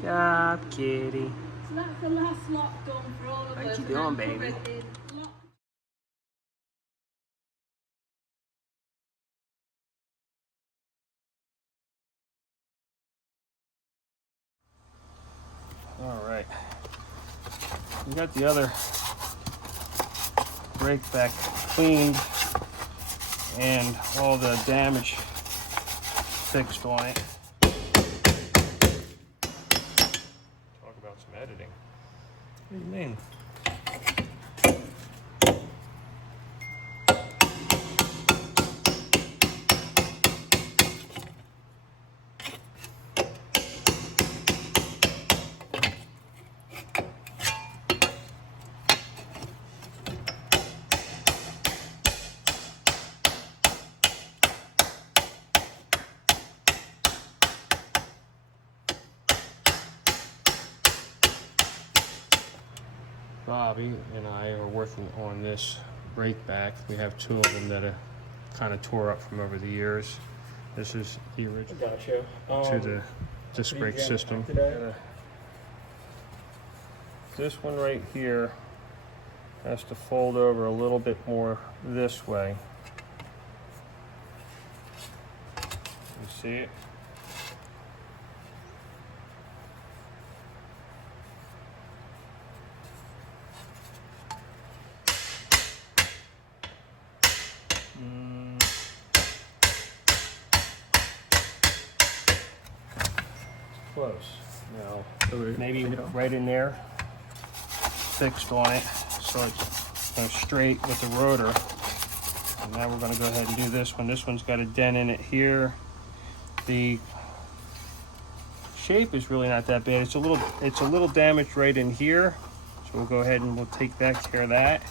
job, kitty. So that's the last lot done for all of us. What you doing, baby? All right. We got the other brake back cleaned and all the damage fixed on it. Talk about some editing. What do you mean? Bobby and I are working on this brake back. We have two of them that are kind of tore up from over the years. This is the original to the disc brake system. This one right here has to fold over a little bit more this way. You see it? Close. Now, maybe right in there, fixed on it, so it's goes straight with the rotor. And now we're going to go ahead and do this one. This one's got a dent in it here. The shape is really not that bad. It's a little damaged right in here, so we'll go ahead and we'll take care of that.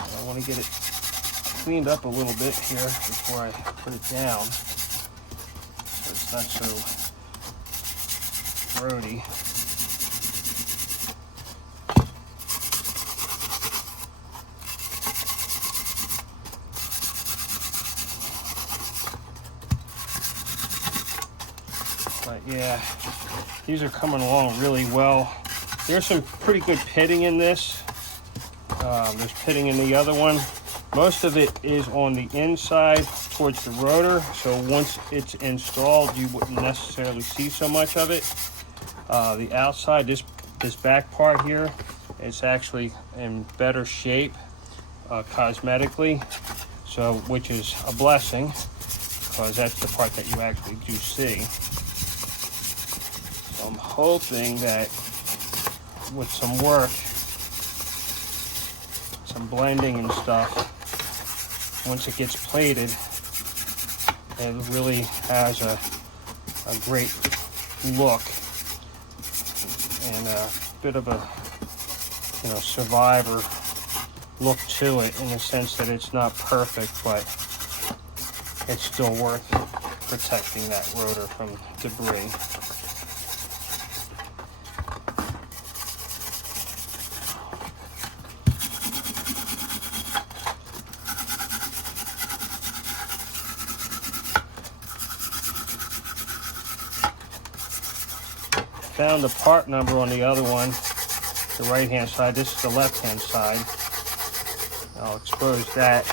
I want to get it cleaned up a little bit here before I put it down, so it's not so roady. But yeah, these are coming along really well. There's some pretty good pitting in this. There's pitting in the other one. Most of it is on the inside towards the rotor, so once it's installed, you wouldn't necessarily see so much of it. The outside, this back part here, it's actually in better shape cosmetically, so which is a blessing, because that's the part that you actually do see. So I'm hoping that with some work, some blending and stuff, once it gets plated, it really has a great look and a bit of a survivor look to it, in the sense that it's not perfect, but it's still worth protecting that rotor from debris. Found the part number on the other one, the right hand side. This is the left hand side. I'll expose that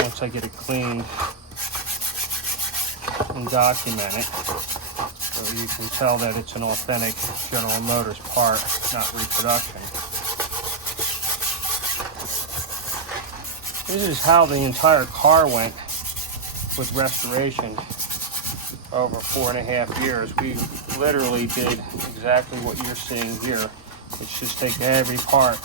once I get it cleaned and document it, so you can tell that it's an authentic General Motors part, not reproduction. This is how the entire car went with restoration over 4.5 years. We literally did exactly what you're seeing here. It's just take every part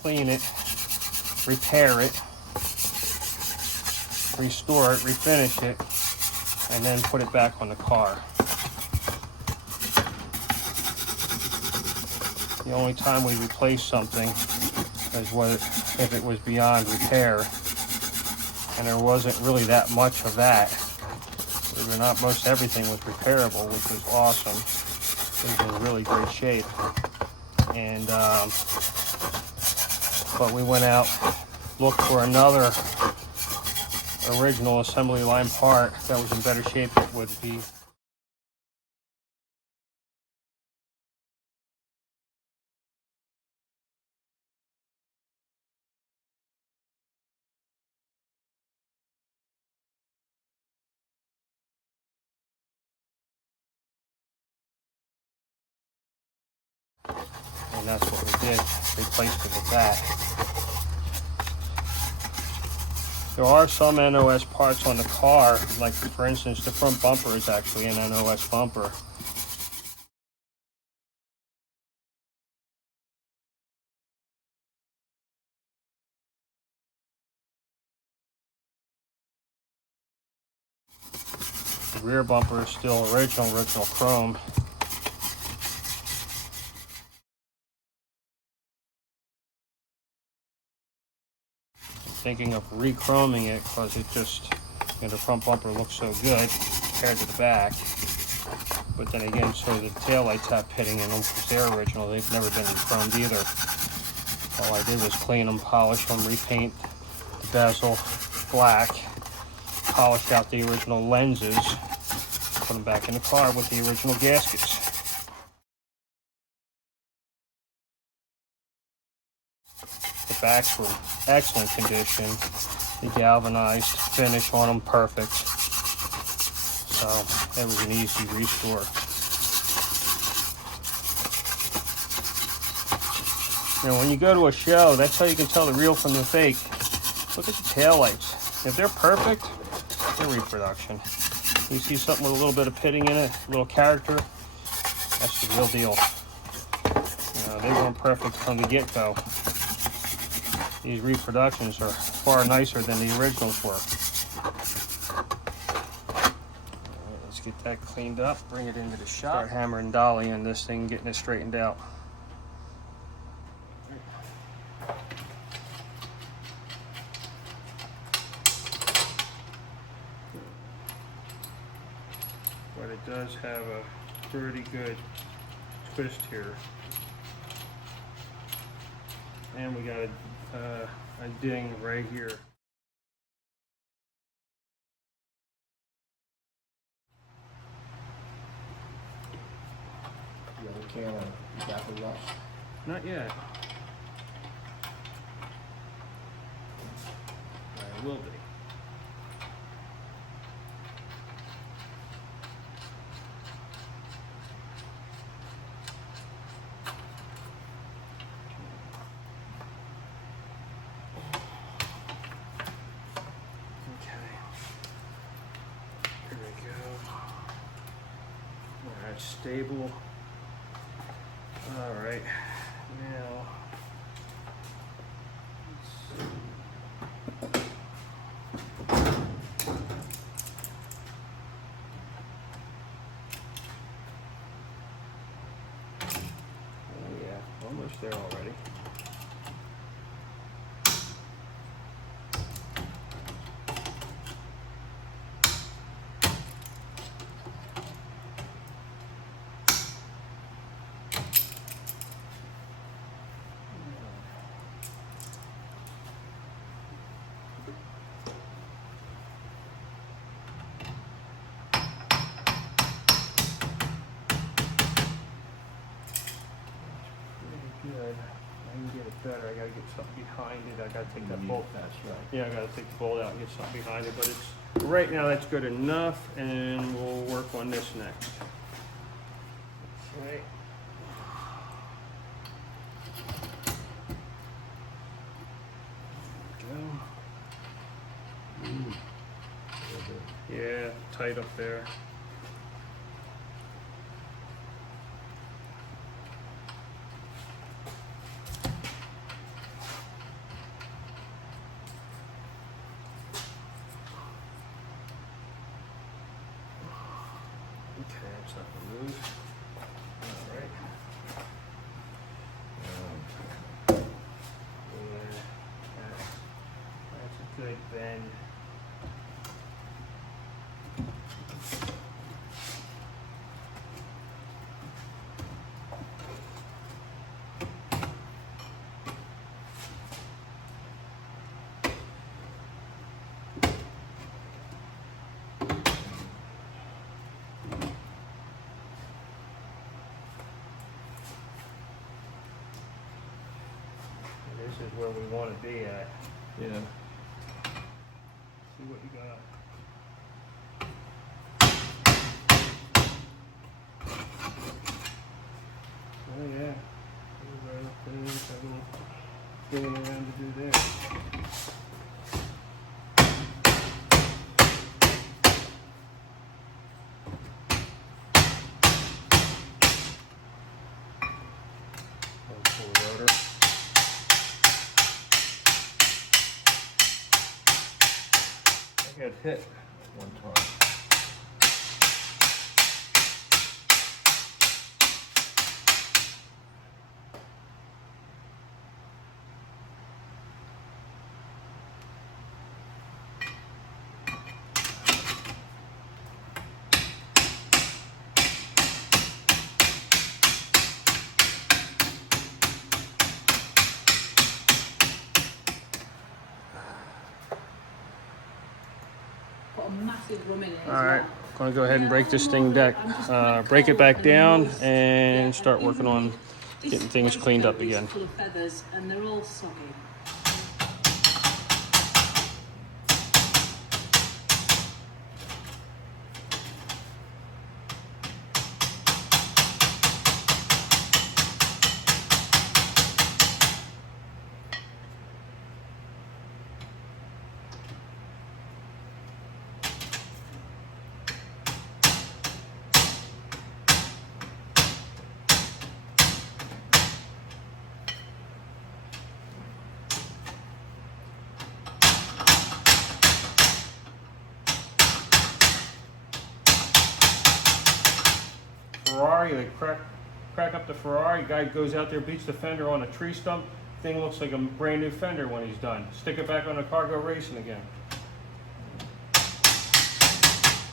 clean it, repair it, restore it, refinish it, and then put it back on the car. The only time we replace something is if it was beyond repair, and there wasn't really that much of that. Believe it or not, most everything was repairable, which was awesome. It was in really great shape. And but we went out, looked for another original assembly line part that was in better shape that would be. And that's what we did, replaced it with that. There are some NOS parts on the car, like for instance, the front bumper is actually an NOS bumper. The rear bumper is still original chrome. Thinking of re-chroming it because it just, the front bumper looks so good compared to the back. But then again, so the taillights have pitting in them because they're original. They've never been re-chromed either. All I did was clean them, polish them, repaint the bezel black, polish out the original lenses, put them back in the car with the original gaskets. The backs were excellent condition. The galvanized finish on them perfect. So it was an easy restore. Now when you go to a show, that's how you can tell the real from the fake. Look at the taillights. If they're perfect, they're reproduction. You see something with a little bit of pitting in it, a little character, that's the real deal. They weren't perfect from the get-go. These reproductions are far nicer than the originals were. Alright, let's get that cleaned up, bring it into the shop. Start hammering dolly in this thing, getting it straightened out. But it does have a pretty good twist here. And we got a ding right here. The other can of Dapper Rush? Not yet. It will be. Stable. All right, now oh yeah, almost there already. Good. I can get it better. I gotta get something behind it. I gotta take that bolt. That's right. Yeah, I gotta take the bolt out and get something behind it. But it's right now that's good enough, and we'll work on this next. Right. Go. Yeah, tight up there. goes. All right. Yeah, that's a good bend. This is where we want to be at. Yeah. See what you got. Oh yeah. Getting around to do there. Rotor. I got hit one time. Put a massive rum in it. All right, gonna go ahead and break this thing break it back down and start working on getting things cleaned up again. Full of feathers and they're all soggy. Ferrari, they crack up the Ferrari, guy goes out there, beats the fender on a tree stump, thing looks like a brand new fender when he's done. Stick it back on the car, go racing again.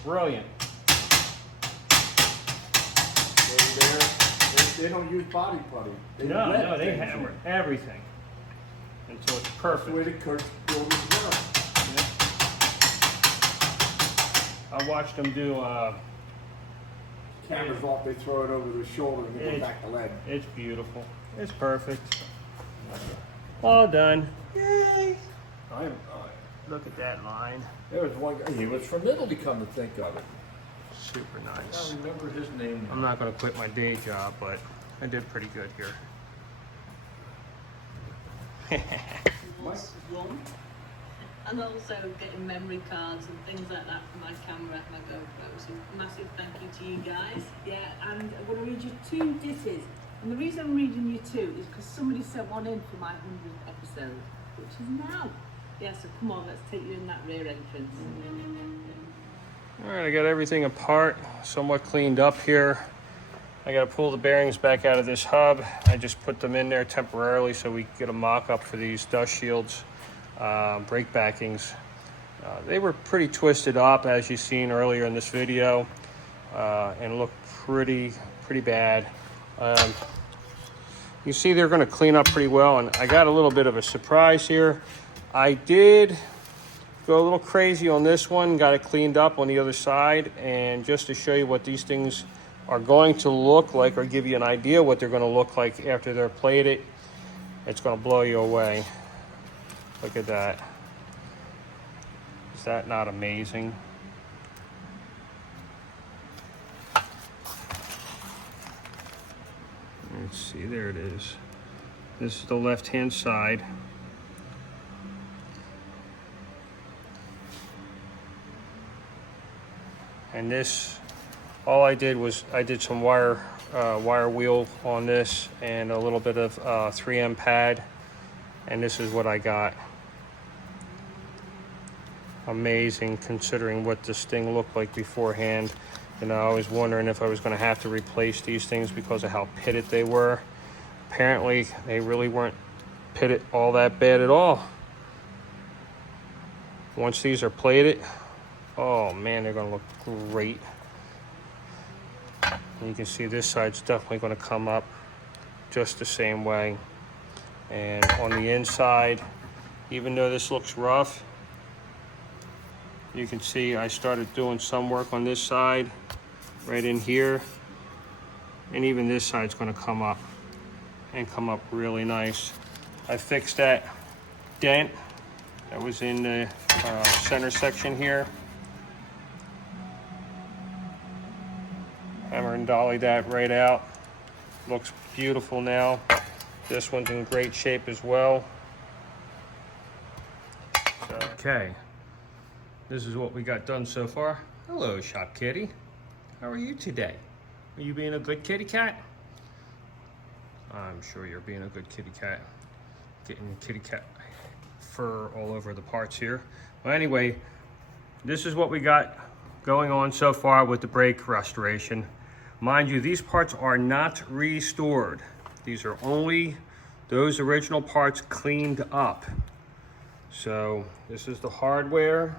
Brilliant. They don't use body putty. No, they hammer everything until it's perfect. That's the way the Kurt builders work. I watched them do Cameras off, they throw it over the shoulder and they go back to lead. It's beautiful. It's perfect. All done. Yay! Look at that line. There was one guy, he was from Italy, come to think of it. Super I nice. don't remember his name. I'm not going to quit my day job, but I did pretty good here. Was rum. And also getting memory cards and things like that for my camera, my GoPro. So massive thank you to you guys. Yeah, and I'm going to read you 2 ditties. And the reason I'm reading you 2 is because somebody sent one in for my 100th episode, which is now. Yeah, so come on, let's take you in that rear entrance. All right, I got everything apart, somewhat cleaned up here. I got to pull the bearings back out of this hub. I just put them in there temporarily so we can get a mock-up for these dust shields, brake backings. They were pretty twisted up, as you've seen earlier in this video, and looked pretty bad. You see they're going to clean up pretty well, and I got a little bit of a surprise here. I did go a little crazy on this one, got it cleaned up on the other side, and just to show you what these things are going to look like, or give you an idea what they're going to look like after they're plated, it's going to blow you away. Look at that. Is that not amazing? Let's see, there it is. This is the left-hand side. And this, all I did was I did some wire wheel on this and a little bit of 3M pad, and this is what I got. Amazing considering what this thing looked like beforehand. You know, I was wondering if I was going to have to replace these things because of how pitted they were. Apparently, they really weren't pitted all that bad at all. Once these are plated, oh man, they're going to look great. And you can see this side's definitely going to come up just the same way. And on the inside, even though this looks rough, you can see I started doing some work on this side, right in here. And even this side's going to come up and come up really nice. I fixed that dent that was in the center section here. Hammer and dolly that right out. Looks beautiful now. This one's in great shape as well. Okay, this is what we got done so far. Hello, Shop Kitty. How are you today? Are you being a good kitty cat? I'm sure you're being a good kitty cat. Getting kitty cat fur all over the parts here. Well, anyway, this is what we got going on so far with the brake restoration. Mind you, these parts are not restored. These are only those original parts cleaned up. So this is the hardware.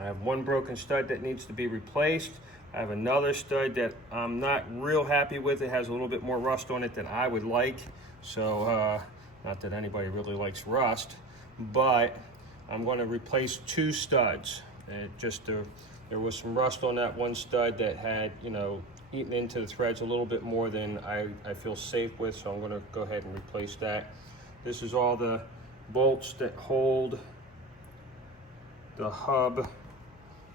I have one broken stud that needs to be replaced. I have another stud that I'm not real happy with. It has a little bit more rust on it than I would like. So, not that anybody really likes rust, but I'm going to replace two studs. There was some rust on that one stud that had, you know, eaten into the threads a little bit more than I feel safe with, so I'm going to go ahead and replace that. This is all the bolts that hold the hub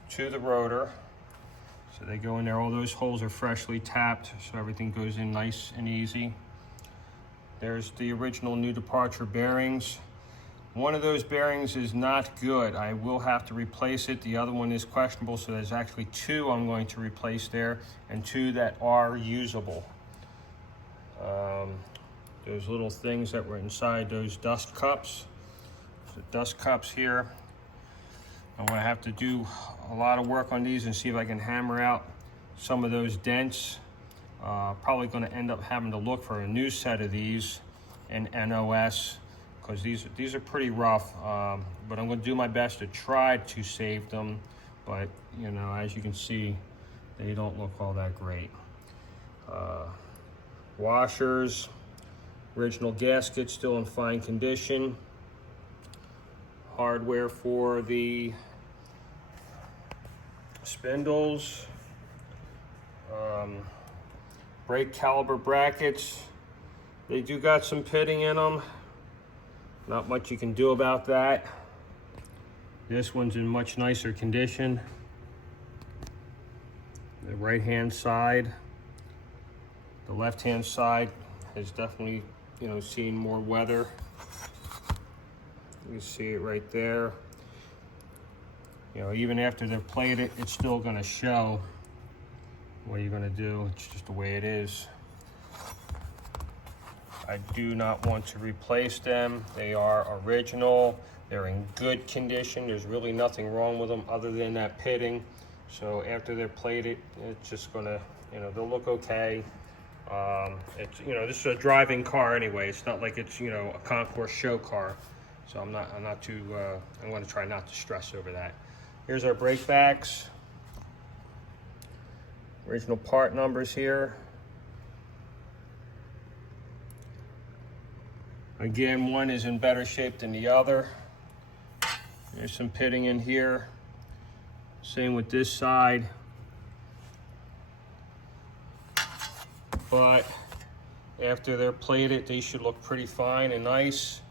to the rotor. So they go in there. All those holes are freshly tapped, so everything goes in nice and easy. There's the original new departure bearings. One of those bearings is not good. I will have to replace it. The other one is questionable, so there's actually two I'm going to replace there, and two that are usable. Those little things that were inside those dust cups. The dust cups here. I'm going to have to do a lot of work on these and see if I can hammer out some of those dents. Probably going to end up having to look for a new set of these in NOS, because these are pretty rough, but I'm going to do my best to try to save them. But you know, as you can see, they don't look all that great. Washers, original gasket still in fine condition. Hardware for the spindles, brake caliper brackets. They do got some pitting in them. Not much you can do about that. This one's in much nicer condition. The right-hand side, the left-hand side has definitely, you know, seen more weather. You see it right there. You know, even after they've played it, it's still going to show. What are you going to do? It's just the way it is. I do not want to replace them. They are original. They're in good condition. There's really nothing wrong with them other than that pitting. So after they've played it, it's just going to, you know, they'll look okay. It's, you know, this is a driving car anyway. It's not like it's, you know, a concourse show car. So I'm going to try not to stress over that. Here's our brake backs. Original part numbers here. Again, one is in better shape than the other. There's some pitting in here. Same with this side. But after they're plated, they should look pretty fine and nice.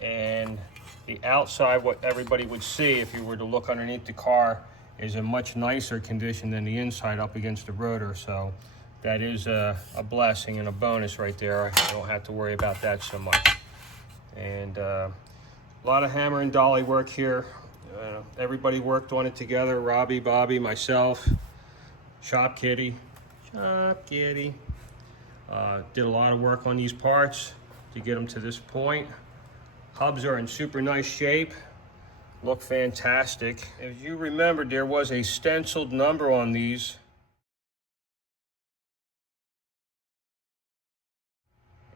And the outside, what everybody would see if you were to look underneath the car, is in much nicer condition than the inside up against the rotor. So that is a blessing and a bonus right there. I don't have to worry about that so much. And a lot of hammer and dolly work here. Everybody worked on it together. Robbie, Bobby, myself, Shop Kitty. Did a lot of work on these parts to get them to this point. Hubs are in super nice shape. look fantastic. As you remember, there was a stenciled number on these.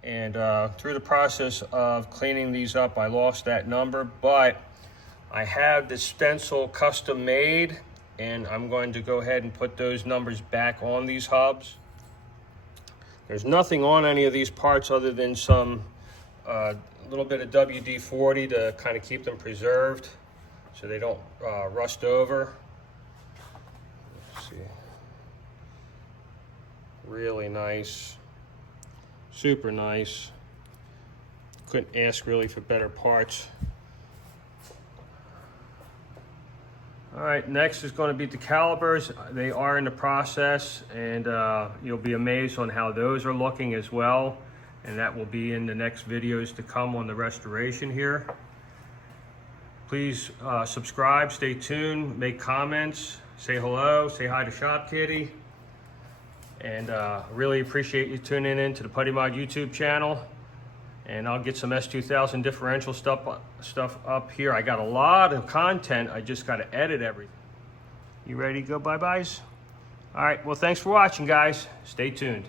And through the process of cleaning these up, I lost that number, but I have the stencil custom made, and I'm going to go ahead and put those numbers back on these hubs. There's nothing on any of these parts other than some little bit of WD-40 to kind of keep them preserved so they don't rust over. Let's see. Really nice. Super nice. Couldn't ask really for better parts. All right, next is going to be the calipers. They are in the process, and you'll be amazed on how those are looking as well. And that will be in the next videos to come on the restoration here. Please subscribe, stay tuned, make comments, say hello, say hi to Shop Kitty. And really appreciate you tuning in to the Putty Mod YouTube channel. And I'll get some S2000 differential stuff up here. I got a lot of content. I just got to edit everything. You ready to go bye-byes? All right, well, thanks for watching, guys. Stay tuned.